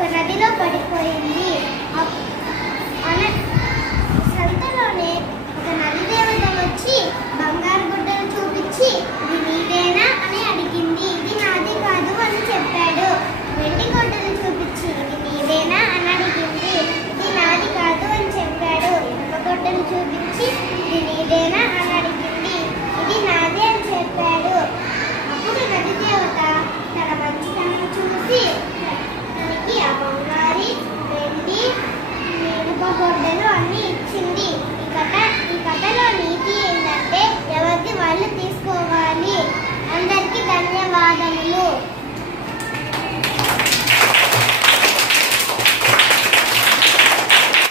ఒక నదిలో పడిపోయింది. సంతలోనే ఒక నది దేవత వచ్చి బంగారు గుడ్డలు చూపించి ఇది నీదేనా అని అడిగింది. ఇది నాది కాదు అని చెప్పాడు. వెండి గుడ్డలు చూపించి ఇది నీదేనా అని అడిగింది. ఇది నాది కాదు అని చెప్పాడు. ఇనుప గుడ్డలు చూపించి ఇది నీదేనా అని అడిగింది. ఇది నాది అని చెప్పాడు. అప్పుడు నది దేవత తన మంచితనం చూసి తనకి ఆ బంగారు వెండి ఇనుప గుడ్డలు అన్ని ఇచ్చింది.